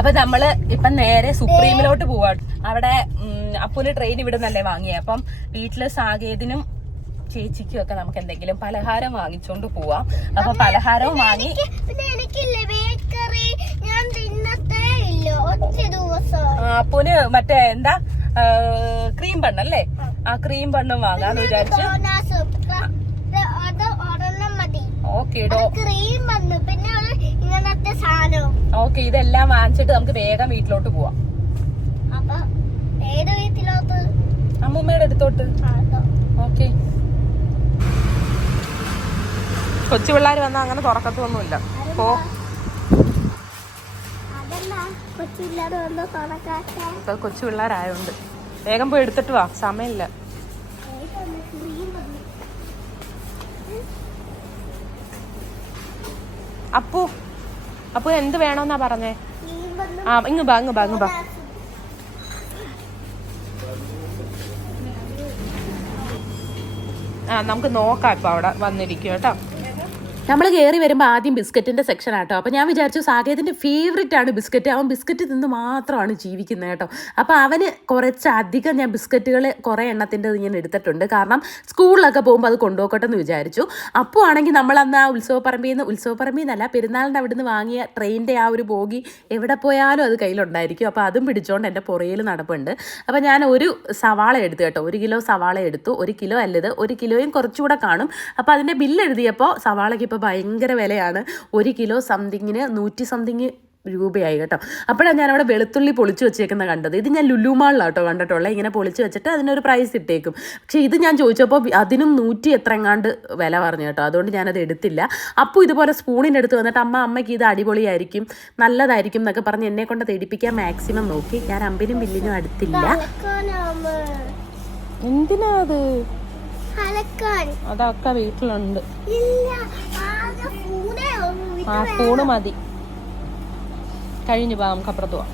അപ്പൊ നമ്മൾ ഇപ്പൊ നേരെ സുപ്രീമിലോട്ട് പോവാ. അവിടെ ഉം, ട്രെയിൻ ഇവിടെ നിന്നല്ലേ വാങ്ങിയ. അപ്പം വീട്ടിൽ സാകേതിനും ചേച്ചിക്കും ഒക്കെ നമുക്ക് എന്തെങ്കിലും പലഹാരം വാങ്ങിച്ചോണ്ട് പോവാം. അപ്പൊ പലഹാരവും വാങ്ങി അപ്പുന് മറ്റേ എന്താ ക്രീം ബണ്ണല്ലേ ആ. ക്രീം ബണ്ണും വാങ്ങാന്ന് വിചാരിച്ചു ഓക്കെ ഡോ. ക്രീം ബണ്ണ് പിന്നെ ഇങ്ങനത്തെ സാധനം ഓക്കെ ഇതെല്ലാം വാങ്ങിച്ചിട്ട് നമുക്ക് വേഗം വീട്ടിലോട്ട് പോവാം. അപ്പൊ ഏത് വീട്ടിലോട്ട്? അമ്മൂമ്മയുടെ അടുത്തോട്ട്. ഓക്കെ. കൊച്ചു പിള്ളേർ വന്നാൽ അങ്ങനെ തുറക്കത്തൊന്നുമില്ല. പോ. കൊച്ചു പിള്ളേരായോണ്ട്. വേഗം പോയി എടുത്തിട്ട് വാ സമയമില്ല. അപ്പു. അപ്പു എന്ത് വേണമെന്നാ പറഞ്ഞേ? ആ ഇങ്ങ് ബാ ഇങ്ങ് ബാ ഇങ്ങ് ബാ. ആ നമുക്ക് നോക്കാം ഇപ്പൊ അവിടെ വന്നിരിക്കും കേട്ടോ. നമ്മൾ കയറി വരുമ്പോൾ ആദ്യം ബിസ്ക്കറ്റിന്റെ സെക്ഷൻ ആട്ടോ. അപ്പോൾ ഞാൻ വിചാരിച്ചു സാകേതിന്റെ ഫേവറേറ്റ് ആണ് ബിസ്ക്കറ്റ്. അവൻ ബിസ്ക്കറ്റ് തിന്ന് മാത്രമാണ് ജീവിക്കുന്നത് കേട്ടോ. അപ്പോൾ അവന് കുറച്ചധികം ഞാൻ ബിസ്ക്കറ്റുകൾ കുറേ എണ്ണത്തിന്റെ ഞാൻ എടുത്തിട്ടുണ്ട്. കാരണം സ്കൂളിലൊക്കെ പോകുമ്പോൾ അത് കൊണ്ടുപോക്കട്ടെ എന്ന് വിചാരിച്ചു. അപ്പോൾ ആണെങ്കിൽ നമ്മൾ അന്ന് ആ ഉത്സവപ്പറമ്പിൽ നിന്ന് ഉത്സവപ്പറമ്പിൽ നിന്നല്ല പെരുന്നാളിന്റെ അവിടെ നിന്ന് വാങ്ങിയ ട്രെയിനിന്റെ ആ ഒരു ബോഗി എവിടെ പോയാലും അത് കയ്യിലുണ്ടായിരിക്കും. അപ്പോൾ അതും പിടിച്ചുകൊണ്ട് എന്റെ പുറയിൽ നടപ്പുണ്ട്. അപ്പോൾ ഞാൻ ഒരു സവാള എടുത്തു കേട്ടോ. ഒരു കിലോ സവാള എടുത്തു. ഒരു കിലോ അല്ലത്. ഒരു കിലോയും കുറച്ചുകൂടെ കാണും. അപ്പോൾ അതിന്റെ ബില്ല് എഴുതിയപ്പോൾ സവാളയ്ക്ക് ഇപ്പോൾ ഭയങ്കര വിലയാണ്. ഒരു കിലോ സംതിങ്ങിന് നൂറ്റി സംതിങ് രൂപയായി കേട്ടോ. അപ്പോഴാണ് ഞാൻ അവിടെ വെളുത്തുള്ളി പൊളിച്ചു വെച്ചേക്കുന്ന കണ്ടത്. ഇത് ഞാൻ ലുലുമാളിലാണ് കേട്ടോ കണ്ടിട്ടുള്ളത് ഇങ്ങനെ പൊളിച്ചു വെച്ചിട്ട് അതിനൊരു പ്രൈസ് ഇട്ടേക്കും. പക്ഷേ ഇത് ഞാൻ ചോദിച്ചപ്പോൾ അതിനും നൂറ്റി എത്രങ്ങാണ്ട് വില പറഞ്ഞു കേട്ടോ. അതുകൊണ്ട് ഞാനത് എടുത്തില്ല. അപ്പോൾ ഇതുപോലെ സ്പൂണിന്റെ അടുത്ത് വന്നിട്ട് അമ്മ അമ്മയ്ക്ക് ഇത് അടിപൊളിയായിരിക്കും നല്ലതായിരിക്കും എന്നൊക്കെ പറഞ്ഞ് എന്നെ കൊണ്ട് തെടിപ്പിക്കാൻ മാക്സിമം നോക്കി. ഞാൻ അമ്പിനും ബില്ലിനും അടുത്തില്ല. എന്തിനാ അത്? അതൊക്കെ വീട്ടിലുണ്ട്. ഇല്ല. ആ സ്പൂണ് മതി. കഴിഞ്ഞു പോവാം നമുക്ക് അപ്പുറത്ത് പോവാം.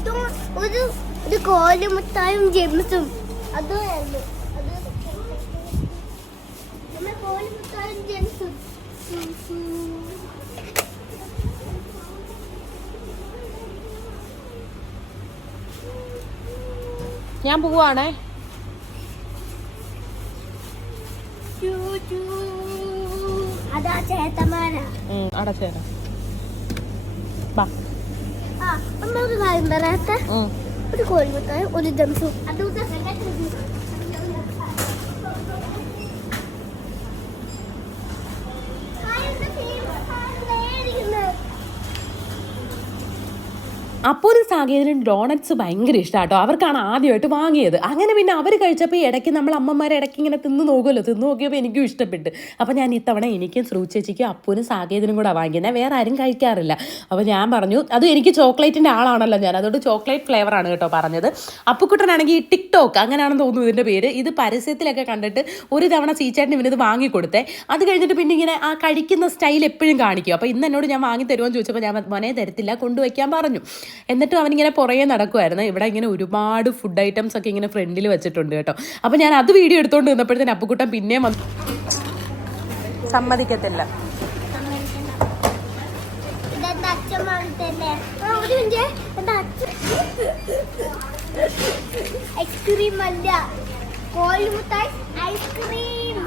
ഇതും ഒരു ഒരു കോലുമുട്ടായും ജെംസും അത് വേണ്ട. അത് നമ്മൾ കോലുമുട്ടായും ജെംസും ഞാൻ പോവാണേ. അടച്ചേരാ. ഒരു കോലുമുട്ടായും ഒരു ജെംസും അതുകൊണ്ട് അപ്പോൾ ഒരു സാഹചര്യം ഡോണറ്റ്സ് ഭയങ്കര ഇഷ്ടമാട്ടോ അവർക്കാണ് ആദ്യമായിട്ട് വാങ്ങിയത്. അങ്ങനെ പിന്നെ അവർ കഴിച്ചപ്പോൾ ഇടയ്ക്ക് നമ്മൾ അമ്മമാരെ ഇടയ്ക്ക് ഇങ്ങനെ തിന്ന് നോക്കുമല്ലോ തിന്ന് നോക്കിയപ്പോൾ എനിക്കും ഇഷ്ടപ്പെട്ട്. അപ്പോൾ ഞാൻ ഇത്തവണ എനിക്കും ശ്രൂച്ചേച്ചിക്കും അപ്പൂനും സാഹചര്യം കൂടെ വാങ്ങിക്കുന്നത് വേറെ ആരും കഴിക്കാറില്ല. അപ്പോൾ ഞാൻ പറഞ്ഞു അത് എനിക്ക് ചോക്ലേറ്റിന്റെ ആളാണല്ലോ ഞാൻ. അതുകൊണ്ട് ചോക്ലേറ്റ് ഫ്ലേവറാണ് കേട്ടോ പറഞ്ഞത്. അപ്പുക്കുട്ടനാണെങ്കിൽ ടിക്ടോക്ക് അങ്ങനെയാണെന്ന് തോന്നുന്നു ഇതിന്റെ പേര്. ഇത് പരസ്യത്തിലൊക്കെ കണ്ടിട്ട് ഒരു തവണ സീച്ചേട്ടന് ഇവനിത് വാങ്ങിക്കൊടുത്തേ അത് കഴിഞ്ഞിട്ട് പിന്നെ ഇങ്ങനെ ആ കഴിക്കുന്ന സ്റ്റൈൽ എപ്പോഴും കാണിക്കും. അപ്പോൾ ഇന്ന് എന്നോട് ഞാൻ വാങ്ങി തരുമോ എന്ന് ചോദിച്ചപ്പോൾ ഞാൻ മോനെ തരത്തില്ല കൊണ്ടുവയ്ക്കാൻ പറഞ്ഞു. എന്നിട്ടും അവനിങ്ങനെ പുറകെ നടക്കുമായിരുന്നു ഇവിടെ ഇങ്ങനെ ഒരുപാട് ഫുഡ് ഐറ്റംസ് ഒക്കെ ഇങ്ങനെ ഫ്രണ്ടിൽ വെച്ചിട്ടുണ്ട് കേട്ടോ. അപ്പോൾ ഞാൻ അത് വീഡിയോ എടുത്തുകൊണ്ട് നിന്നപ്പോഴത്തേന് അപ്പുക്കുട്ടൻ പിന്നെയും വന്നു സമ്മതിക്കത്തില്ല. ഐസ്ക്രീം അല്ല. കോഴിമുട്ടായി ഐസ്ക്രീം.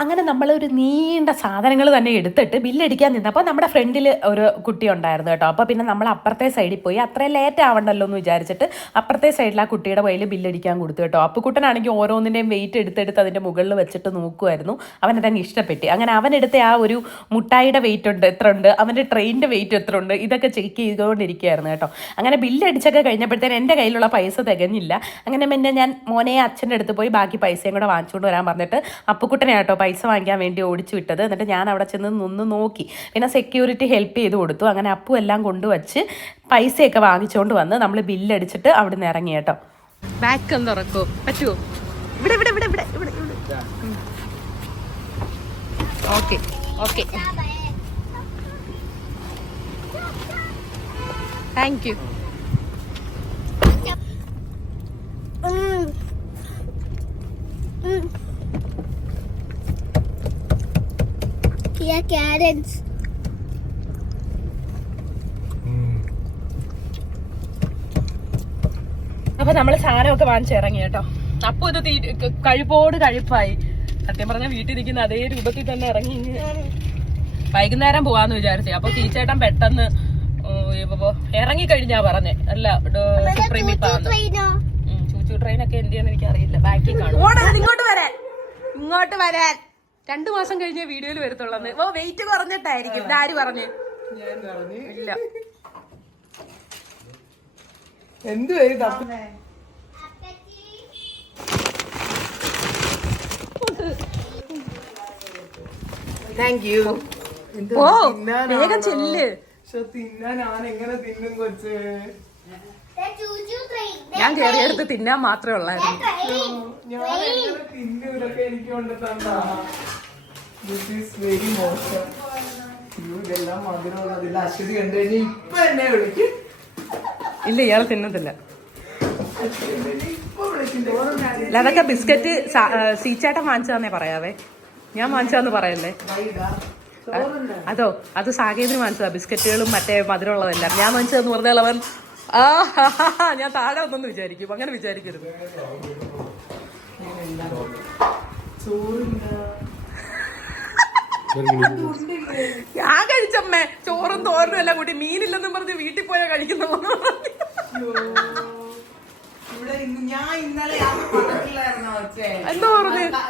അങ്ങനെ നമ്മളൊരു നീണ്ട സാധനങ്ങൾ തന്നെ എടുത്തിട്ട് ബില്ലടിക്കാൻ നിന്നപ്പോൾ നമ്മുടെ ഫ്രണ്ടിൽ ഒരു കുട്ടി ഉണ്ടായിരുന്നു കേട്ടോ. അപ്പോൾ പിന്നെ നമ്മൾ അപ്പുറത്തെ സൈഡിൽ പോയി. അത്രയും ലേറ്റ് ആവണ്ടല്ലോ എന്ന് വിചാരിച്ചിട്ട് അപ്പുറത്തെ സൈഡിൽ ആ കുട്ടിയുടെ കയ്യിൽ ബില്ലടിക്കാൻ കൊടുത്തു കേട്ടോ. അപ്പുക്കുട്ടനാണെങ്കിൽ ഓരോന്നിന്റെയും വെയിറ്റ് എടുത്തെടുത്ത് അതിന്റെ മുകളിൽ വെച്ചിട്ട് നോക്കുമായിരുന്നു അവനതങ്ങ് ഇഷ്ടപ്പെട്ടു. അങ്ങനെ അവനെടുത്ത ആ ഒരു മുട്ടായിയുടെ വെയിറ്റ് ഉണ്ട് എത്ര ഉണ്ട്? അവന്റെ ട്രെയിനിന്റെ വെയിറ്റ് എത്ര ഉണ്ട്? ഇതൊക്കെ ചെക്ക് ചെയ്തുകൊണ്ടിരിക്കുകയായിരുന്നു കേട്ടോ. അങ്ങനെ ബില്ലടിച്ചൊക്കെ കഴിഞ്ഞപ്പോഴത്തേന് എന്റെ കയ്യിലുള്ള പൈസ തികഞ്ഞില്ല. അങ്ങനെ പിന്നെ ഞാൻ മോനെ അച്ഛന്റെ അടുത്ത് പോയി ബാക്കി പൈസയും കൂടെ വാങ്ങിച്ചുകൊണ്ട് വരാൻ പറഞ്ഞിട്ട് അപ്പുക്കുട്ടനെ കേട്ടോ പൈസ വാങ്ങിക്കാൻ വേണ്ടി ഓടിച്ചു വിട്ടത്. എന്നിട്ട് ഞാൻ അവിടെ ചെന്ന് നിന്ന് നോക്കി. പിന്നെ സെക്യൂരിറ്റി ഹെൽപ്പ് ചെയ്ത് കൊടുത്തു. അങ്ങനെ അപ്പു എല്ലാം കൊണ്ടുവച്ച് പൈസയൊക്കെ വാങ്ങിച്ചുകൊണ്ട് വന്ന് നമ്മൾ ബില്ലടിച്ചിട്ട് അവിടെ നിന്ന് ഇറങ്ങി കേട്ടോ. ബാക്ക് ഒന്ന് തുറക്കോ. പറ്റുമോ ഇവിടെ ഇവിടെ ഇവിടെ ഇവിടെ ഇവിടെ ഓക്കെ ഓക്കെ താങ്ക് യു ഉം. ഉം. Here, carrots. അപ്പൊ നമ്മൾ സാധനമൊക്കെ വാങ്ങിച്ചു ഇറങ്ങി കേട്ടോ. അപ്പൊ ഇത് കഴിപ്പോട് കഴിപ്പായി. സത്യം പറഞ്ഞ വീട്ടിൽ നിൽക്കുന്ന അതേ രൂപത്തിൽ തന്നെ ഇറങ്ങി വൈകുന്നേരം പോവാന്ന് വിചാരിച്ചു. അപ്പൊ തീച്ചേട്ടൻ പെട്ടെന്ന് ഇറങ്ങി കഴിഞ്ഞാ പറഞ്ഞേ. അല്ല സുപ്രീമിൽ ചൂച്ചു ട്രെയിനൊക്കെ എന്ത് ചെയ്യാന്ന് എനിക്ക് അറിയില്ല ബാക്കി കാണും. ഇങ്ങോട്ട് വരാൻ. ഇങ്ങോട്ട് വരാൻ. രണ്ടു മാസം കഴിഞ്ഞ വീഡിയോയിൽ വരത്തുള്ളന്ന്. ഓ വെയിറ്റ് കുറഞ്ഞിട്ടായിരിക്കും. ഇതാര് പറഞ്ഞു? ഞാൻ പറഞ്ഞു. ഇല്ല. എന്ത് താങ്ക് യു ഓ. വേഗം ചെല്ല്. പക്ഷെ തിന്നാൻ ഞാൻ എങ്ങനെ തിന്നും കൊച്ച്? ഞാൻ കയറിയെടുത്ത് തിന്നാൻ മാത്രമേ ഉള്ളായിരുന്നു. ഇല്ല ഇയാൾ തിന്നത്തില്ല. അതൊക്കെ ബിസ്ക്കറ്റ് സീച്ചേട്ടൻ വാങ്ങിച്ചതാന്നേ പറയാവേ. ഞാൻ വാങ്ങിച്ചതെന്ന് പറയല്ലേ? അതോ അത് സാഗേന്ദ്രൻ വാങ്ങിച്ചതാ ബിസ്ക്കറ്റുകളും മറ്റേ മധുരമുള്ളതെല്ലാം. ഞാൻ വാങ്ങിച്ചതെന്ന് പറഞ്ഞാൽ അവൻ ആ ഞാൻ താഴെ ഒന്നെന്ന് വിചാരിക്കും അങ്ങനെ വിചാരിക്കരുത് ഞാൻ കഴിച്ചമ്മേ ചോറും തോരനും എല്ലാം കൂട്ടി മീനില്ലെന്നും പറഞ്ഞ് വീട്ടിൽ പോയാ കഴിക്കുന്നു ഞാൻ ഇന്നലെ എന്താ പറഞ്ഞത് വെച്ചേ എന്തോ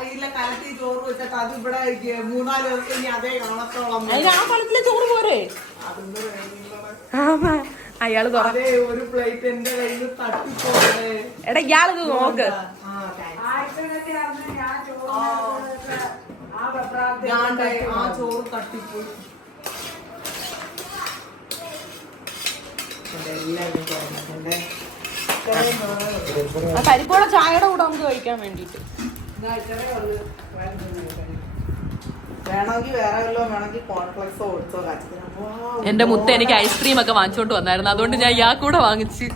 ഇല്ല കലത്തി ചോറ് വെച്ചിട്ട് അത് ഇവിടെ ഇരിക്ക്. മൂന്നാൽ ദിവസം ഇനി അതേ ആ ചോറ് പോരെ. ആമാ. അയാൾ ഒരു പ്ലേറ്റ് എന്റെ കയ്യിൽ നിന്ന് തട്ടിപ്പോകേ എടാ ഇയാൾക്ക് നോക്ക്. ആ ചോറ് തട്ടിപ്പോയി. പരിപ്പോടെ ചായയുടെ കൂടെ നമുക്ക് കഴിക്കാൻ വേണ്ടിട്ട് എന്റെ മുത്ത എനിക്ക് ഐസ്ക്രീം ഒക്കെ വാങ്ങിച്ചോണ്ട് വന്നായിരുന്നു. അതുകൊണ്ട് ഞാൻ ഇയാൾ കൂടെ വാങ്ങിച്ച്.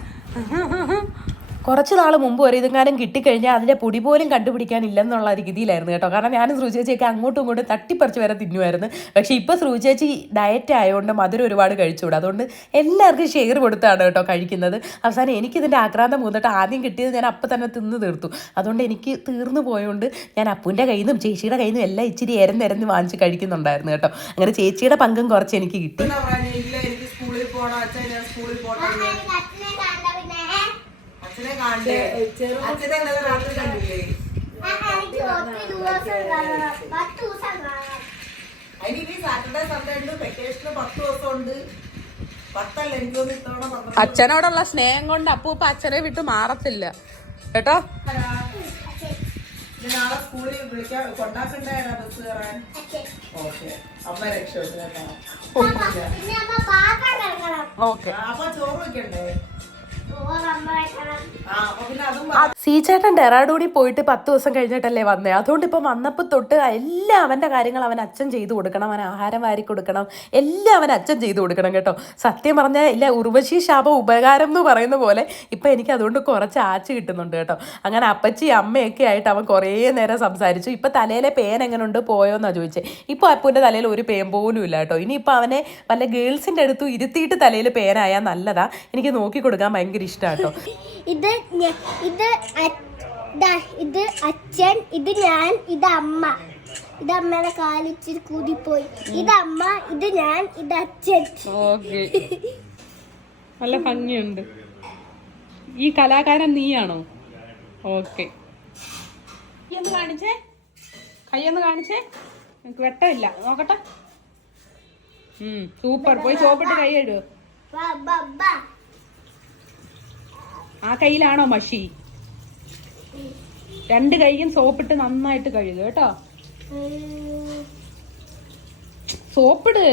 കുറച്ച് നാൾ മുമ്പ് വരെ ഇതെങ്ങാനും കിട്ടിക്കഴിഞ്ഞാൽ അതിന്റെ പൊടി പോലും കണ്ടുപിടിക്കാനില്ലെന്നുള്ള ഒരു രീതിയിലായിരുന്നു കേട്ടോ. കാരണം ഞാനും ശ്രുചേച്ചിയൊക്കെ അങ്ങോട്ടും ഇങ്ങോട്ടും തട്ടിപ്പറിച്ച് വരെ തിന്നുമായിരുന്നു. പക്ഷേ ഇപ്പോൾ ശ്രുചേച്ചി ഡയറ്റ് ആയതുകൊണ്ട് മധുരം ഒരുപാട് കഴിച്ചുകൂടെ. അതുകൊണ്ട് എല്ലാവർക്കും ഷെയർ കൊടുത്താണ് കേട്ടോ കഴിക്കുന്നത്. അവസാനം എനിക്കിതിന്റെ ആക്രാന്തം മൂന്നിട്ട് ആദ്യം കിട്ടിയത് ഞാൻ അപ്പം തന്നെ തിന്ന് തീർത്തു. അതുകൊണ്ട് എനിക്ക് തീർന്നു പോയതുകൊണ്ട് ഞാൻ അപ്പൂന്റെ കയ്യിൽ നിന്നും ചേച്ചിയുടെ കയ്യിൽ നിന്നും എല്ലാം ഇച്ചിരി എരന്നെരന്ന് വാങ്ങിച്ച് കഴിക്കുന്നുണ്ടായിരുന്നു കേട്ടോ. അങ്ങനെ ചേച്ചിയുടെ പങ്കും കുറച്ച് എനിക്ക് കിട്ടി. സ്കൂളിൽ അച്ഛൻ ഞാൻ സ്കൂളിൽ പോട്ടെ അച്ഛനെ കണ്ട പിന്നെ അച്ഛനെ കാണണ്ടേ അച്ഛനെ ഇന്നലെ രാത്രി കണ്ടില്ലേ? അതിന് ഇനി സാറ്റർഡേ സൺഡേ ഉണ്ട് വെക്കേഷന് പത്ത് ദിവസം ഉണ്ട് പത്തല്ല എനിക്ക് തോന്നുന്നു ഇത്തവണ അച്ഛനോടുള്ള സ്നേഹം കൊണ്ട് അപ്പൂപ്പ അച്ഛനെ വിട്ട് മാറത്തില്ല. കേട്ടോ? നാളെ സ്കൂളിൽ വിളിക്കാൻ കൊണ്ടാക്കണ്ടായിരുന്നു ബസ് കയറാൻ? ഓക്കെ. അമ്മ രക്ഷ ഓക്കെ. അപ്പൊ ചോറ് വെക്കണ്ടേ? ചോറ് ചേട്ടൻ ഡെറാഡൂടി പോയിട്ട് പത്ത് ദിവസം കഴിഞ്ഞിട്ടല്ലേ വന്നേ. അതുകൊണ്ട് ഇപ്പം വന്നപ്പോൾ തൊട്ട് എല്ലാം അവന്റെ കാര്യങ്ങൾ അവൻ അച്ഛൻ ചെയ്തു കൊടുക്കണം. അവൻ ആഹാരം വാരി കൊടുക്കണം. എല്ലാം അവൻ അച്ഛൻ ചെയ്തു കൊടുക്കണം കേട്ടോ. സത്യം പറഞ്ഞാൽ ഇല്ല ഉർവശി ശാപം ഉപകാരം എന്ന് പറയുന്ന പോലെ ഇപ്പം എനിക്ക് അതുകൊണ്ട് കുറച്ച് ആച്ച് കിട്ടുന്നുണ്ട് കേട്ടോ. അങ്ങനെ അപ്പച്ചി അമ്മയൊക്കെ ആയിട്ട് അവൻ കുറേ നേരം സംസാരിച്ചു. ഇപ്പം തലയിലെ പേൻ എങ്ങനെയുണ്ട് പോയോന്നാണ് ചോദിച്ചത് ഇപ്പോൾ അപ്പൂന്റെ തലയിൽ ഒരു പേൻ പോലും ഇല്ല കേട്ടോ. ഇനിയിപ്പോൾ അവനെ വല്ല ഗേൾസിന്റെ അടുത്തും ഇരുത്തിയിട്ട് തലയിൽ പേനായാൽ നല്ലതാണ് എനിക്ക് നോക്കി കൊടുക്കാൻ ഭയങ്കര ഇഷ്ടമാണ് കേട്ടോ ഇത് ഇത് ഇത് അച്ഛൻ ഇത് ഞാൻ ഇത് അമ്മ. ഇത് അമ്മയുടെ കാലിച്ചിരി കൂടിപ്പോയി. ഇത് അമ്മ ഇത് ഞാൻ ഇത് അച്ഛൻ. ഓക്കെ. നല്ല ഭംഗിയുണ്ട്. ഈ കലാകാരൻ നീയാണോ? ഓക്കെ. കയ്യൊന്ന് കാണിച്ചേ. കയ്യൊന്ന് കാണിച്ചേ. എനിക്ക് വെട്ടമില്ല. നോക്കട്ടെ. സൂപ്പർ. പോയി സോപ്പിട്ട് കൈ എഴുതുക. ആ കയ്യിലാണോ മഷി? രണ്ട് കൈയും സോപ്പിട്ട് നന്നായിട്ട് കഴുകുക കേട്ടോ. സോപ്പിട്.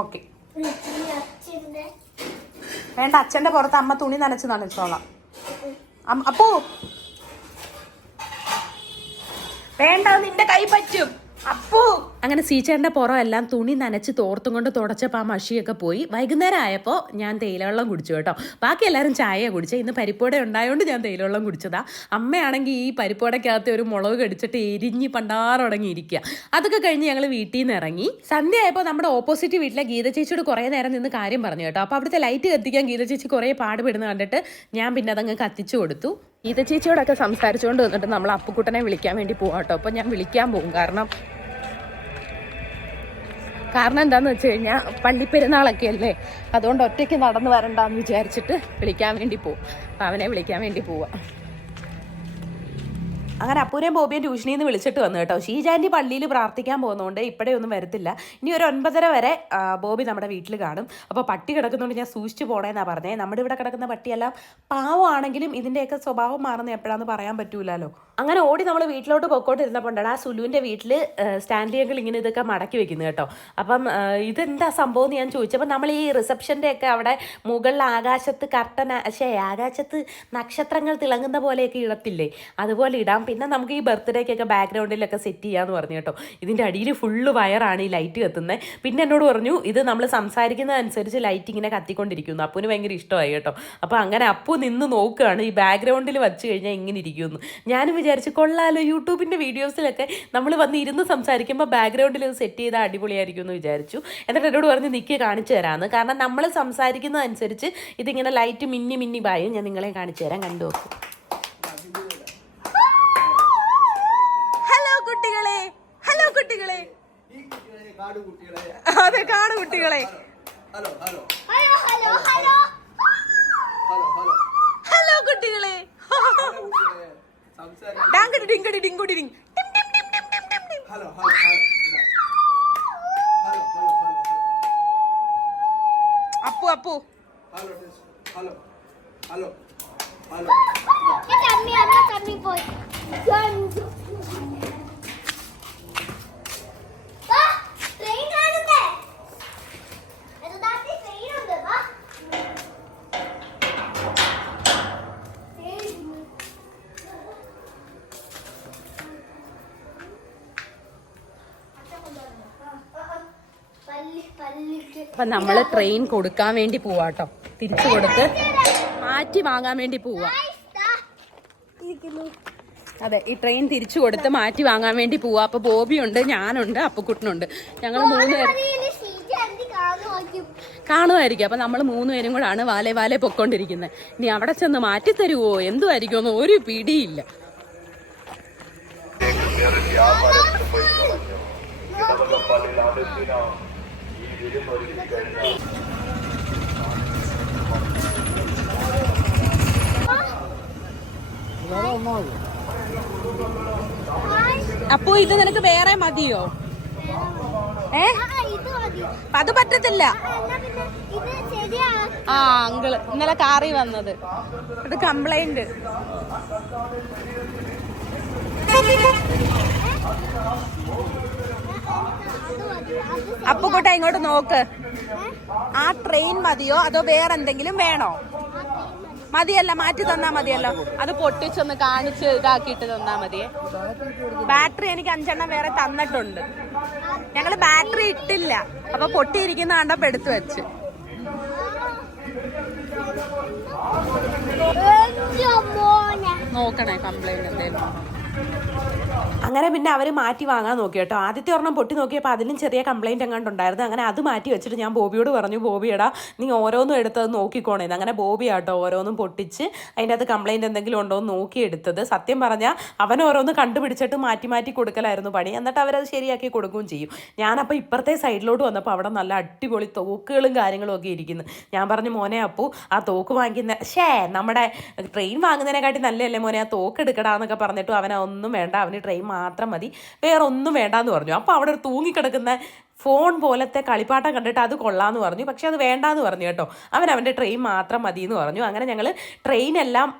ഓക്കെ. വേണ്ട അച്ഛന്റെ പുറത്ത് അമ്മ തുണി നനച്ച് നനച്ചോളാം. അപ്പോ. വേണ്ട നിന്റെ കൈ പറ്റും. അങ്ങനെ സീച്ചേറിന്റെ പുറം എല്ലാം തുണി നനച്ച് തോർത്തും കൊണ്ട് തുടച്ചപ്പോൾ ആ മഷിയൊക്കെ പോയി. വൈകുന്നേരം ആയപ്പോൾ ഞാൻ തേയിലവെള്ളം കുടിച്ചു കേട്ടോ. ബാക്കി എല്ലാവരും ചായ കുടിച്ചത് ഇന്ന് പരിപ്പോടെ ഉണ്ടായതുകൊണ്ട് ഞാൻ തേയിലവെള്ളം കുടിച്ചതാ. അമ്മയാണെങ്കിൽ ഈ പരിപ്പോടക്കകത്ത് ഒരു മുളക് കടിച്ചിട്ട് എരിഞ്ഞ് പണ്ടാറുടങ്ങിയിരിക്കുക അതൊക്കെ കഴിഞ്ഞ് ഞങ്ങൾ വീട്ടിൽ നിന്ന് ഇറങ്ങി. സന്ധ്യ ആയപ്പോൾ നമ്മുടെ ഓപ്പോസിറ്റ് വീട്ടിലെ ഗീത ചേച്ചിയോട് കുറേ നേരം നിന്ന് കാര്യം പറഞ്ഞു കേട്ടോ. അപ്പോൾ അവിടുത്തെ ലൈറ്റ് കത്തിക്കാൻ ഗീത ചേച്ചി കുറേ പാടുപെടുന്ന കണ്ടിട്ട് ഞാൻ പിന്നെ അതങ്ങ് കത്തിച്ചു കൊടുത്തു. ഗീത ചേച്ചിയോടൊക്കെ സംസാരിച്ചുകൊണ്ട് വന്നിട്ട് നമ്മൾ അപ്പുക്കുട്ടനെ വിളിക്കാൻ വേണ്ടി പോകാം കേട്ടോ. അപ്പോൾ ഞാൻ വിളിക്കാൻ പോകും. കാരണം കാരണം എന്താന്ന് വെച്ച് കഴിഞ്ഞാൽ പള്ളിപ്പെരുന്നാളൊക്കെ അല്ലേ? അതുകൊണ്ട് ഒറ്റയ്ക്ക് നടന്നു വരണ്ടാന്ന് വിചാരിച്ചിട്ട് വിളിക്കാൻ വേണ്ടി പോകും അവനെ വിളിക്കാൻ വേണ്ടി പോവാം. അങ്ങനെ അപ്പൂനെയും ബോബിയും ട്യൂഷനിൽ നിന്ന് വിളിച്ചിട്ട് വന്നു കേട്ടോ. ഷീജാന്റെ പള്ളിയിൽ പ്രാർത്ഥിക്കാൻ പോകുന്നതുകൊണ്ട് ഇപ്പോഴേ ഒന്നും വരത്തില്ല. ഇനി ഒരു ഒൻപതര വരെ ബോബി നമ്മുടെ വീട്ടിൽ കാണും. അപ്പോൾ പട്ടി കിടക്കുന്നതുകൊണ്ട് ഞാൻ സൂക്ഷിച്ചു പോണേന്നാണ് പറഞ്ഞത് നമ്മുടെ ഇവിടെ കിടക്കുന്ന പട്ടിയെല്ലാം പാവമാണെങ്കിലും ഇതിന്റെയൊക്കെ സ്വഭാവം മാറുന്ന എപ്പോഴാണെന്ന് പറയാൻ പറ്റൂലല്ലോ അങ്ങനെ ഓടി നമ്മൾ വീട്ടിലോട്ട് പൊക്കോട്ടിരുന്നപ്പോണ്ടാണ് ആ സുലുവിന്റെ വീട്ടിൽ സ്റ്റാൻലി അങ്കിൾ ഇങ്ങനെ ഇതൊക്കെ മടക്കി വെക്കുന്നത് കേട്ടോ. അപ്പം ഇതെന്താ സംഭവം എന്ന് ഞാൻ ചോദിച്ചപ്പോൾ നമ്മൾ ഈ റിസപ്ഷന്റെ ഒക്കെ അവിടെ മുകളിൽ ആകാശത്ത് കർട്ടൻ ശേ ആകാശത്ത് നക്ഷത്രങ്ങൾ തിളങ്ങുന്ന പോലെയൊക്കെ ഇടത്തില്ലേ? അതുപോലെ ഇടാം. പിന്നെ നമുക്ക് ഈ ബർത്ത്ഡേക്കൊക്കെ ബാക്ക്ഗ്രൗണ്ടിലൊക്കെ സെറ്റ് ചെയ്യാന്ന് പറഞ്ഞു കേട്ടോ. ഇതിന്റെ അടിയിൽ ഫുള്ള് വയറാണ് ഈ ലൈറ്റ് കത്തുന്നത് പിന്നെ എന്നോട് പറഞ്ഞു ഇത് നമ്മൾ സംസാരിക്കുന്നതനുസരിച്ച് ലൈറ്റ് ഇങ്ങനെ കത്തിക്കൊണ്ടിരിക്കുന്നു. അപ്പുവിന് ഭയങ്കര ഇഷ്ടമായി കേട്ടോ. അപ്പോൾ അങ്ങനെ അപ്പു നിന്ന് നോക്കുകയാണ് ഈ ബാക്ക്ഗ്രൗണ്ടിൽ വച്ച് കഴിഞ്ഞാൽ ഇങ്ങനെ ഇരിക്കുമെന്ന്. ഞാനും വിചാരിച്ചു കൊള്ളാലോ യൂട്യൂബിന്റെ വീഡിയോസിലൊക്കെ നമ്മൾ വന്ന് ഇരുന്ന് സംസാരിക്കുമ്പോൾ ബാക്ക്ഗ്രൗണ്ടിൽ ഇത് സെറ്റ് ചെയ്താൽ അടിപൊളിയായിരിക്കും എന്ന് വിചാരിച്ചു. എന്നിട്ട് എന്നോട് പറഞ്ഞ് നിൽക്കുക കാണിച്ചു തരാമെന്ന് കാരണം നമ്മൾ സംസാരിക്കുന്നതനുസരിച്ച് ഇതിങ്ങനെ ലൈറ്റ് മിന്നി മിന്നി പായും. ഞാൻ നിങ്ങളെ കാണിച്ചു തരാം. കണ്ടു നോക്കും. ഹലോ കുട്ടികളെ ഹലോ കുട്ടികളെ. അതെ കാട് കുട്ടികളെ. Hello. Hello hello. Hello hello. Hello കുട്ടികളെ. డాంగడి డింగడి డింగుడి డింగ్ టిమ్ టిమ్ టిమ్ టిమ్ టిమ్ టిమ్ Tim hello hello hello hello hello అప్పు అప్పు హలో హలో హలో హలో తమ్మి అన్న తమ్మి పోయి അപ്പൊ നമ്മൾ ട്രെയിൻ കൊടുക്കാൻ വേണ്ടി പോവാട്ടോ തിരിച്ചു കൊടുത്ത് മാറ്റി വാങ്ങാൻ വേണ്ടി പോവാ. അതെ ഈ ട്രെയിൻ തിരിച്ചു കൊടുത്ത് മാറ്റി വാങ്ങാൻ വേണ്ടി പോവാ. അപ്പൊ ബോബിയുണ്ട് ഞാനുണ്ട് അപ്പുക്കുട്ടനുണ്ട്. ഞങ്ങൾ മൂന്ന് പേര് കാണുമായിരിക്കും? അപ്പൊ നമ്മൾ മൂന്ന് പേരും കൂടാണ് വാലെ വാലെ പൊക്കോണ്ടിരിക്കുന്നത് ഇനി അവിടെ ചെന്ന് മാറ്റി തരുവോ എന്തുമായിരിക്കുമെന്ന് ഒരു പിടിയില്ല. അപ്പോ ഇത് നിനക്ക് വേറെ മതിയോ? ഏ. അത് പറ്റത്തില്ല. ആ അങ്കിൾ ഇന്നലെ കാറി വന്നത്. ഇത് കംപ്ലൈന്റ് അത് മതി അപ്പൊ കൂട്ട ഇങ്ങോട്ട് നോക്ക്. ആ ട്രെയിൻ മതിയോ? അതോ വേറെ എന്തെങ്കിലും വേണോ? മതിയല്ല മാറ്റി തന്നാ മതിയല്ലോ. അത് പൊട്ടിച്ചൊന്ന് കാണിച്ച് ഇതാക്കിയിട്ട് തന്നാ മതിയേ. ബാറ്ററി എനിക്ക് അഞ്ചെണ്ണം വേറെ തന്നിട്ടുണ്ട്. ഞങ്ങൾ ബാറ്ററി ഇട്ടില്ല. അപ്പൊ പൊട്ടിയിരിക്കുന്ന കണ്ടപ്പോ എടുത്തു വെച്ച്. നോക്കണേ കംപ്ലൈന്റ് എന്തേലും. അങ്ങനെ പിന്നെ അവർ മാറ്റി വാങ്ങാൻ നോക്കി കേട്ടോ. ആദ്യത്തെ ഒരെണ്ണം പൊട്ടി നോക്കിയപ്പോൾ അതിലും ചെറിയ കംപ്ലൈന്റ് എങ്ങാണ്ട് ഉണ്ടായിരുന്നു. അങ്ങനെ അത് മാറ്റി വെച്ചിട്ട് ഞാൻ ബോബിയോട് പറഞ്ഞു ബോബിയടാ നീ ഓരോന്നും എടുത്തത് നോക്കിക്കോണേന്ന് അങ്ങനെ ബോബി ആട്ടോ ഓരോന്നും പൊട്ടിച്ച് അതിന്റെ അകത്ത് കംപ്ലൈന്റ് എന്തെങ്കിലും ഉണ്ടോ എന്ന് നോക്കി എടുത്തത്. സത്യം പറഞ്ഞാൽ അവൻ ഓരോന്ന് കണ്ടുപിടിച്ചിട്ട് മാറ്റി മാറ്റി കൊടുക്കലായിരുന്നു പണി. എന്നിട്ട് അവരത് ശരിയാക്കി കൊടുക്കുകയും ചെയ്യും. ഞാനപ്പോൾ ഇപ്പുറത്തെ സൈഡിലോട്ട് വന്നപ്പോൾ അവിടെ നല്ല അടിപൊളി തോക്കുകളും കാര്യങ്ങളും ഒക്കെ ഇരിക്കുന്നു. ഞാൻ പറഞ്ഞു മോനെ അപ്പു ആ തോക്ക് വാങ്ങിക്കുന്ന ഷേ നമ്മുടെ ട്രെയിൻ വാങ്ങുന്നതിനെക്കാട്ടി നല്ലതല്ലേ മോനെ ആ തോക്ക് എടുക്കടാന്നൊക്കെ പറഞ്ഞിട്ട് അവൻ ഒന്നും വേണ്ട അവന് ട്രെയിൻ മാത്രം മതി. വേറെ ഒന്നും വേണ്ട എന്ന് പറഞ്ഞു. അപ്പോൾ അവിടെ ഒരു തൂങ്ങിക്കിടക്കുന്ന ഫോൺ പോലത്തെ കളിപ്പാട്ടം കണ്ടിട്ട് അത് കൊള്ളാമെന്ന് പറഞ്ഞു. പക്ഷെ അത് വേണ്ടാന്ന് പറഞ്ഞു കേട്ടോ. അവൻ അവന്റെ ട്രെയിൻ മാത്രം മതി എന്ന് പറഞ്ഞു. അങ്ങനെ ഞങ്ങൾ ട്രെയിൻ എല്ലാം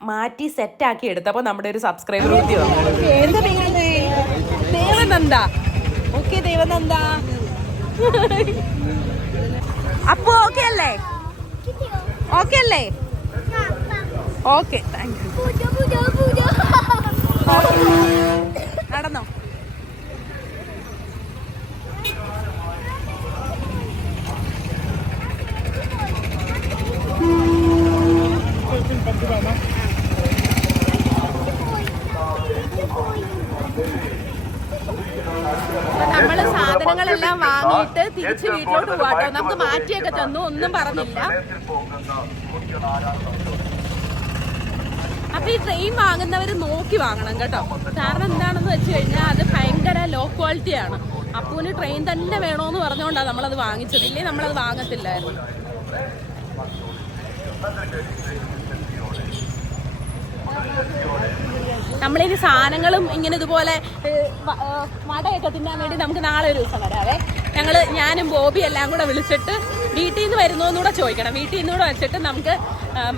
മാറ്റി സെറ്റാക്കി എടുത്തപ്പോൾ നമ്മുടെ ഒരു സബ്സ്ക്രൈബർ കൂട്ടി വന്നു. എന്താ ദേവനന്ദ. ഓക്കെ ദേവനന്ദ. അപ്പോ ഓക്കെ അല്ലേ? ഓക്കെ അല്ലേ. Okay thank you Pooja Pooja Pooja. നടന്നോ? നമ്മൾ സാധനങ്ങളെല്ലാം വാങ്ങിയിട്ട് തിരിച്ച് വീട്ടിലോട്ട് പോവാട്ടോ. നമുക്ക് മാറ്റിയൊക്കെ തന്നു. ഒന്നും പറഞ്ഞില്ല. അപ്പൊ ഈ ട്രെയിൻ വാങ്ങുന്നവർ നോക്കി വാങ്ങണം കേട്ടോ. കാരണം എന്താണെന്ന് വെച്ച് കഴിഞ്ഞാൽ അത് ഭയങ്കര ലോ ക്വാളിറ്റി ആണ്. അപ്പൂന് ട്രെയിൻ തന്നെ വേണോന്ന് പറഞ്ഞുകൊണ്ടാണ് നമ്മളത് വാങ്ങിച്ചത്. ഇല്ലേ നമ്മളത് വാങ്ങത്തില്ലായിരുന്നു. നമ്മളിനി സാധനങ്ങളും ഇങ്ങനെ ഇതുപോലെ വടയൊക്കെ തിന്നാൻ വേണ്ടി നമുക്ക് നാളെ ഒരു ദിവസം വരാവേ. ഞങ്ങൾ ഞാനും ബോബി എല്ലാം കൂടെ വിളിച്ചിട്ട് വീട്ടിൽ നിന്ന് വരുന്നോന്നും കൂടെ ചോദിക്കണം. വീട്ടിൽ നിന്ന് കൂടെ വെച്ചിട്ട് നമുക്ക്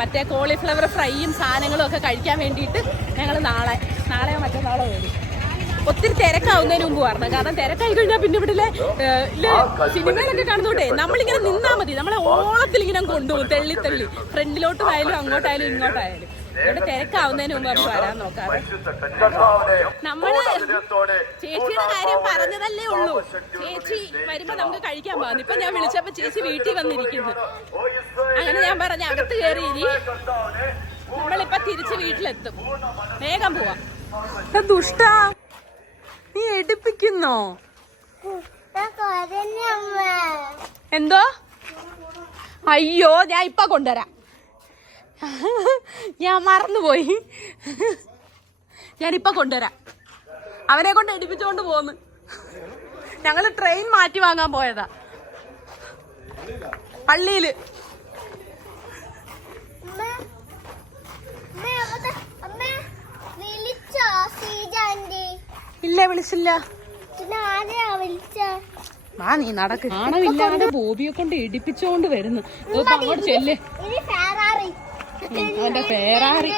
മറ്റേ കോളിഫ്ലവർ ഫ്രൈയും സാധനങ്ങളും ഒക്കെ കഴിക്കാൻ വേണ്ടിയിട്ട് ഞങ്ങൾ നാളെ നാളെ നാളെയോ നാളെ വരും. ഒത്തിരി തിരക്കാവുന്നതിന് മുമ്പ് പറഞ്ഞു കാരണം തിരക്കായി കഴിഞ്ഞാൽ പിന്നെ ഇവിടെ സിനിമയിലൊക്കെ കാണുന്നോട്ടെ നമ്മളിങ്ങനെ നിന്നാ മതി. നമ്മളെ ഓളത്തിൽ ഇങ്ങനെ കൊണ്ടുപോകും തെള്ളി തെള്ളി. ഫ്രണ്ടിലോട്ടും ആയാലും അങ്ങോട്ടായാലും ഇങ്ങോട്ടായാലും. ഇവിടെ തിരക്കാവുന്നതിന് മുമ്പ് നമുക്ക് വരാൻ നോക്കാറ് നമ്മൾ ചേച്ചിയുടെ കാര്യം പറഞ്ഞതല്ലേ ഉള്ളൂ. ചേച്ചി വരുമ്പോ നമുക്ക് കഴിക്കാൻ പോകുന്നു ഇപ്പൊ ഞാൻ വിളിച്ചപ്പോ ചേച്ചി വീട്ടിൽ വന്നിരിക്കുന്നു. അങ്ങനെ ഞാൻ പറഞ്ഞ അകത്ത് കയറി ഇരി നമ്മളിപ്പൊ തിരിച്ച് വീട്ടിലെത്തും. വേഗം പോവാം. ദുഷ്ട നീ എടുപ്പിക്കുന്നോ? ഞാൻ കരഞ്ഞ അമ്മ എന്തോ? അയ്യോ ഞാൻ ഇപ്പൊ കൊണ്ടുവരാം. ഞാൻ മറന്നുപോയി. ഞാനിപ്പൊ കൊണ്ടുവരാം. അവനെ കൊണ്ട് എടുപ്പിച്ചുകൊണ്ട് പോന്ന്. ഞങ്ങൾ ട്രെയിൻ മാറ്റി വാങ്ങാൻ പോയതാ. പള്ളിയിൽ. ഇല്ല വിളിച്ചില്ല. പിന്നെ ആരെയാ വിളിച്ച? ആ നീ നടക്ക്. നാണമില്ലാതെ ബോബിയെ കൊണ്ട് ഇടിപ്പിച്ചോണ്ട് വരുന്നു. അങ്ങോട്ട് ചെല്ലേ. അവന്റെ ഫെറാറി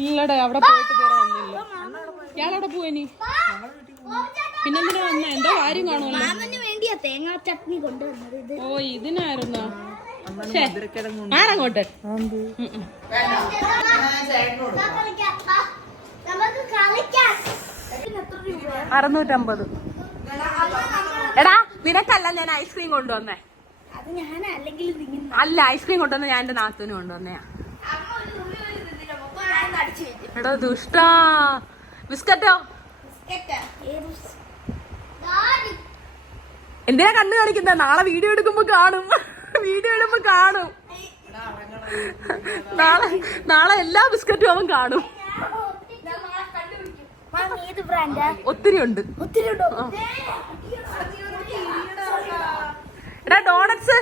ഇല്ലടേ അവിടെ പോയിട്ട് ഇതുവരെ വന്നില്ല ഇയാളവിടെ പോയിനി പിന്നെന്തിനാ വന്ന എന്തോ കാര്യം കാണുമല്ലോ തേങ്ങാ ചട്നി കൊണ്ടുവന്നത് ഓ ഇതിനായിരുന്നോ. അറുന്നൂറ്റമ്പത്. എടാ നിനക്കല്ല ഞാൻ ഐസ്ക്രീം കൊണ്ടുവന്നേ. അല്ല ഐസ്ക്രീം കൊണ്ടുവന്ന ഞാൻ എന്റെ നാത്തൂന് കൊണ്ടുവന്നേ എടാ ദുഷ്ടാ. ബിസ്ക്കറ്റോ? എന്തിനാ കണ്ണു കാണിക്കുന്ന? നാളെ വീഡിയോ എടുക്കുമ്പോ കാണും. വീഡിയോ എടുക്കുമ്പോ കാണും. നാളെ നാളെ എല്ലാ ബിസ്ക്കറ്റും അവൻ കാണും. ഏത് ബ്രാൻഡാ ഒത്തിരി ഉണ്ട്. ഒത്തിരി ഉണ്ടോ? എടാ ഡോണറ്റ്സ്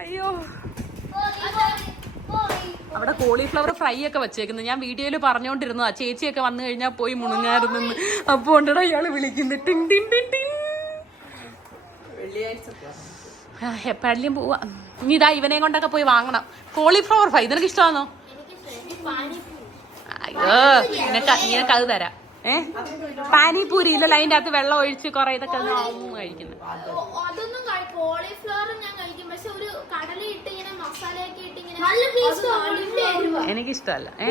അയ്യോ. അവിടെ കോളിഫ്ലവർ ഫ്രൈ ഒക്കെ വെച്ചേക്കുന്നത് ഞാൻ വീഡിയോയിൽ പറഞ്ഞുകൊണ്ടിരുന്നു ആ ചേച്ചിയൊക്കെ വന്നു കഴിഞ്ഞാൽ പോയി മുണുങ്ങാറുന്നു അപ്പൊ ഉണ്ടടാ ഇയാൾ വിളിക്കുന്നു. ടിൻ ടിൻ ടിൻ ടിൻ ആ, എപ്പോഴെങ്കിലും പോവാ. ഇനി ഇതാ ഇവനെ കൊണ്ടൊക്കെ പോയി വാങ്ങണം. കോളിഫ്ലവർ ഫ്രൈ നിനക്ക് ഇഷ്ടമാണോ അയ്യോ നിനക്ക് നിനക്ക് അത് തരാം. ഏ? പാനിപൂരി ഇല്ലല്ലോ അതിന്റെ അകത്ത് വെള്ളം ഒഴിച്ച് കുറെ ഇതൊക്കെ കഴിക്കുന്നത്. എനിക്കിഷ്ടമല്ല ഏ?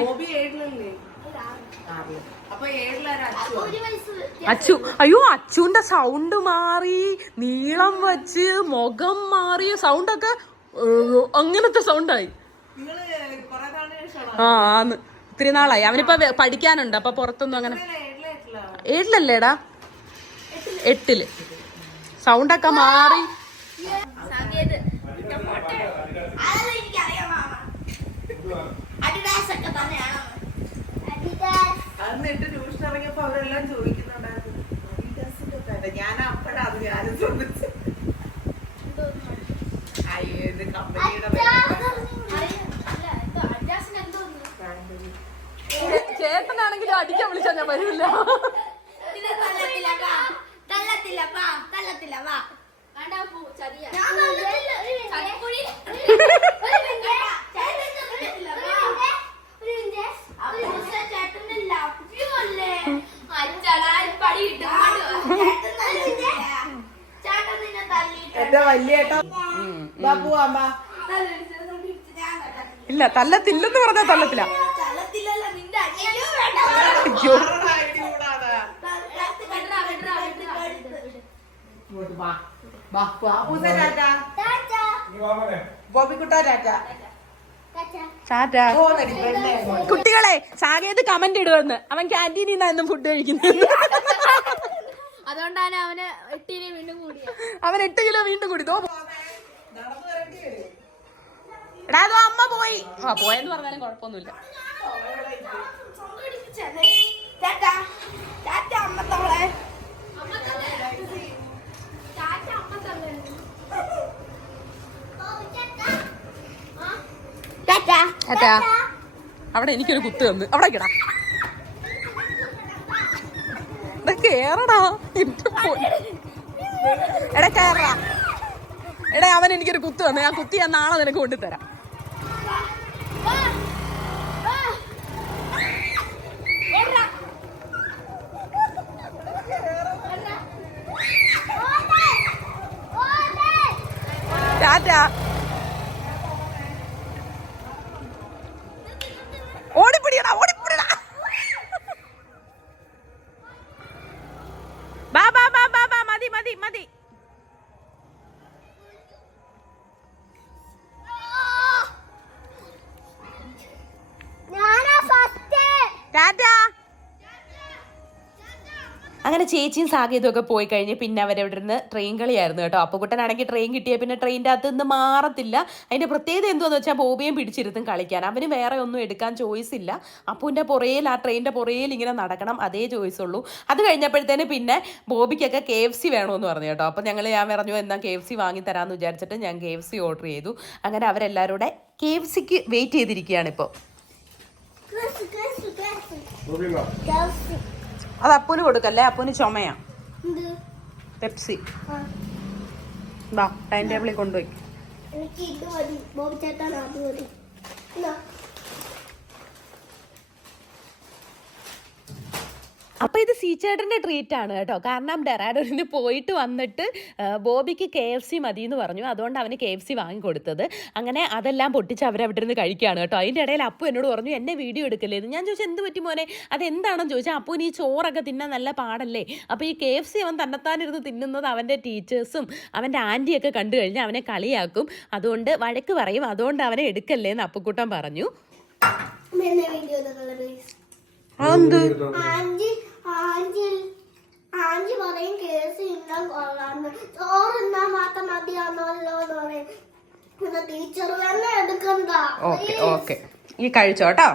അച്ചു അച്ചു അയ്യോ അച്ചുവിന്റെ സൗണ്ട് മാറി നീളം വെച്ച് മുഖം മാറി സൗണ്ട് ഒക്കെ അങ്ങനത്തെ സൗണ്ടായി ആ ആന്ന്. ഒത്തിരി നാളായി. അവനിപ്പോ പഠിക്കാനുണ്ട് അപ്പൊ പുറത്തൊന്നും അങ്ങനെ ഏഴിലല്ലേടാ? എട്ടിൽ. സൗണ്ടൊക്കെ മാറി. അന്ന് എട്ട് ട്യൂഷൻ ഇറങ്ങിയപ്പോ അവരെല്ലാം ചോദിക്കുന്നുണ്ടായിരുന്നു. ഞാൻ അപ്പഴാ അത് അയ്യോ ഇത് കമ്പനിയുടെ ചേട്ടനാണെങ്കിലും അടിക്കാൻ വിളിച്ചാൽ ഞാൻ വരില്ല വേണ്ടാ പോ, ചതിയാ. ആ പൂച്ച ചേട്ടന്റെ ലവ്യൂ അല്ലേ? അച്ഛടാ, ഈ പടി കിട്ടും. ഇങ്ങോട്ട് വാ. ചേട്ടൻ നിന്നെ തല്ലിയിട്ട് എന്റെ വലിയ ഏട്ടാ ബാബു അമ്മ ഇല്ല തല്ലത്തില്ലെന്ന് പറഞ്ഞാൽ തല്ലത്തില്ല തല്ലത്തില്ലല്ലോ നിന്റെ അനിയനും വേണ്ട അയ്യോ ഐഡി കൂടാതെ വിടറാ, വിടറാ, വിടറാ. ഇങ്ങോട്ട് വാ വാ വാ പൂസ ടാറ്റ ടാറ്റാ ബോബിക്കുട്ട ടാറ്റ. ടാറ്റാ. പറഞ്ഞാൽ തല്ലത്തില്ല കുട്ടികളെ സാകേത് കമന്റ് ഇടുവെന്ന് അവൻ ക്യാന്റീനിൽ നിന്നായിരുന്നു ഫുഡ് കഴിക്കുന്നത്. അതുകൊണ്ടാണ് അവന് എട്ടിനെ വീണ്ടും കൂടി അവൻ എട്ട് കിലോ വീണ്ടും കൂടി ദോ നടന്നു വരേണ്ടി വരും എടാ അതോ അമ്മ പോയി. ആ പോയെന്ന് പറഞ്ഞാലും കുഴപ്പമൊന്നുമില്ല. അവിടെ എനിക്കൊരു കുത്ത് തന്നു. അവിടെ കിടാ. കേറടാ. എന്റെ. എടാ കേറടാ. എടാ അവൻ എനിക്കൊരു കുത്ത് തന്നു. ഞാൻ കുത്തി ഞാൻ നാളെ നിനക്ക് കൊണ്ടുതരാം. Mira. അങ്ങനെ ചേച്ചിയും സാഗേതും ഒക്കെ പോയി കഴിഞ്ഞ് പിന്നെ അവരവിടെ ഇരുന്ന് ട്രെയിൻ കളിയായിരുന്നു കേട്ടോ. അപ്പുകുട്ടനാണെങ്കിൽ ട്രെയിൻ കിട്ടിയ പിന്നെ ട്രെയിനിന്റെ അകത്ത് നിന്ന് മാറത്തില്ല. അതിന്റെ പ്രത്യേകത എന്തുവാന്ന് വെച്ചാൽ ബോബിയും പിടിച്ചിരുത്തും കളിക്കാൻ. അവന് വേറെ ഒന്നും എടുക്കാൻ ചോയ്സ് ഇല്ല. അപ്പുവിന്റെ പുറയിൽ ആ ട്രെയിനിന്റെ പുറയിൽ ഇങ്ങനെ നടക്കണം. അതേ ചോയ്സ് ഉള്ളൂ. അത് കഴിഞ്ഞപ്പോഴത്തേന് പിന്നെ ബോബിക്കൊക്കെ കെ എഫ് സി വേണമെന്ന് പറഞ്ഞു കേട്ടോ. അപ്പോൾ ഞങ്ങൾ ഞാൻ പറഞ്ഞു എന്നാൽ കെ എഫ് സി വാങ്ങിത്തരാമെന്ന് വിചാരിച്ചിട്ട് ഞാൻ കെ എഫ് സി ഓർഡർ ചെയ്തു അങ്ങനെ അവരെല്ലാവരും കൂടെ കെ എഫ് സിക്ക് വെയിറ്റ് ചെയ്തിരിക്കുകയാണ് ഇപ്പോൾ അത് അപ്പുന് കൊടുക്കല്ലേ? അപ്പുന് ചുമയാ. പെപ്സി. വാ ടൈം ടേബിളിൽ കൊണ്ടുപോയി എനിക്ക് ഇത് മതി ബോബി ചേട്ടൻ അത് മതി എന്നാ അപ്പോൾ ഇത് സീച്ചേട്ടന്റെ ട്രീറ്റ് ആണ് കേട്ടോ. കാരണം ഡെറാഡോറിന് പോയിട്ട് വന്നിട്ട് ബോബിക്ക് കെ എഫ് സി മതി എന്ന് പറഞ്ഞു. അതുകൊണ്ട് അവന് കെ എഫ് സി വാങ്ങിക്കൊടുത്തത്. അങ്ങനെ അതെല്ലാം പൊട്ടിച്ച് അവരവിടെ നിന്ന് കഴിക്കുകയാണ് കേട്ടോ. അതിന്റെ ഇടയിൽ അപ്പു എന്നോട് പറഞ്ഞു എന്നെ വീഡിയോ എടുക്കല്ലേ എന്ന് ഞാൻ ചോദിച്ചു എന്ത് പറ്റി മോനെ? അതെന്താണെന്ന് ചോദിച്ചാൽ അപ്പുവിന് ഈ ചോറൊക്കെ തിന്നാൻ നല്ല പാടല്ലേ? അപ്പോൾ ഈ കെ എഫ് സി അവൻ തന്നെത്താനിരുന്ന് തിന്നുന്നത് അവന്റെ ടീച്ചേഴ്സും അവന്റെ ആന്റിയൊക്കെ കണ്ടു കഴിഞ്ഞാൽ അവനെ കളിയാക്കും. അതുകൊണ്ട് വഴക്ക് പറയും. അതുകൊണ്ട് അവനെ എടുക്കല്ലേന്ന് അപ്പുക്കുട്ടൻ പറഞ്ഞു. വീഡിയോ അതെന്ത്? പറയും കേസ് ഇന്നാൻ കൊള്ളാന്ന്. ചോറ് ഇന്നാ മാത്രം മതിയാണല്ലോ എന്ന് പറയും. പിന്നെ ടീച്ചർ തന്നെ എടുക്കണ്ട. Okay okay. ഈ കഴിച്ചോ കേട്ടോ?